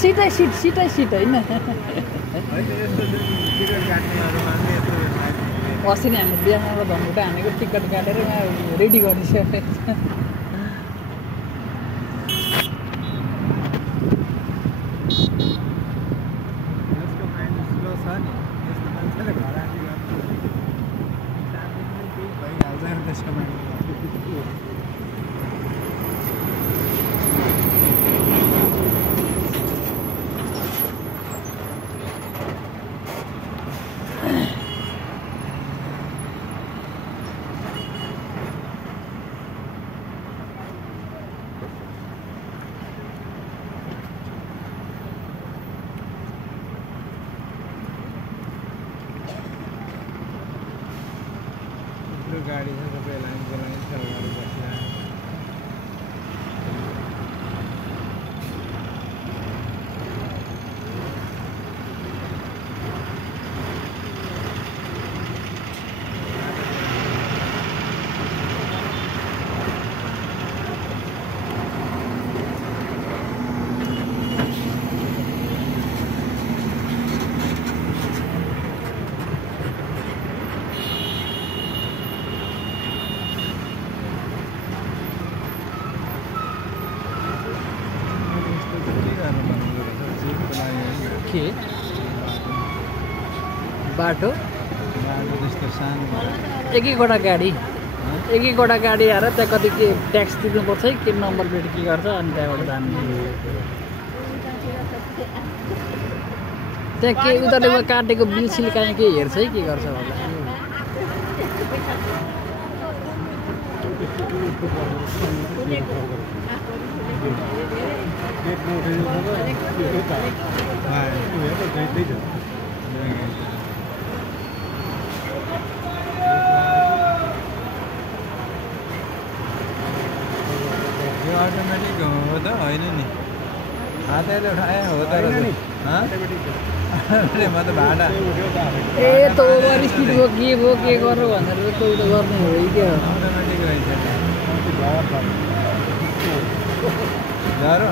सिटै seat होइन अस्ति नै हामीले बिहामा धनकुटा हानेको टिकट काटेर रेडी गरिसकेको छ गाडी छ सबै लाइन छ अगाडि बस्ला के बाटो त्यस्तो सानो एक-एकवटा गाडी आएर त्यहाँ कति के ट्याक्स तिर्नुपर्छ है के नम्बर प्लेट के गर्छ अनि त्यहाँबाट जाने त्यहाँ के उताले काटेको बिल सिल काहीँ के हेर्छ है के गर्छ होला ऑटोमेटिक हो तो होइन नि हातैले उठाए हो त रहेछ अरे म त भाडा ए त ओभर स्पिड हो के गर्नु भनेर त उता गर्ने हो कि अटोमेटिक रहेछ जारो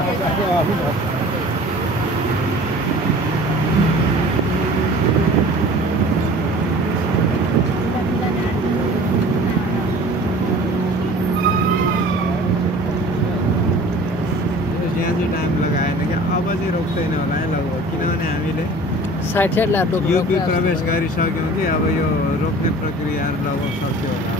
टाइम लगाएन क्या अब चाहिँ रोक्दैन होला है लगभग किनभने हामीले साइड लाटो यूपी प्रवेश गरिसक्यौँ कि अब यो रोक्ने प्रक्रिया लगभग सक्यो होला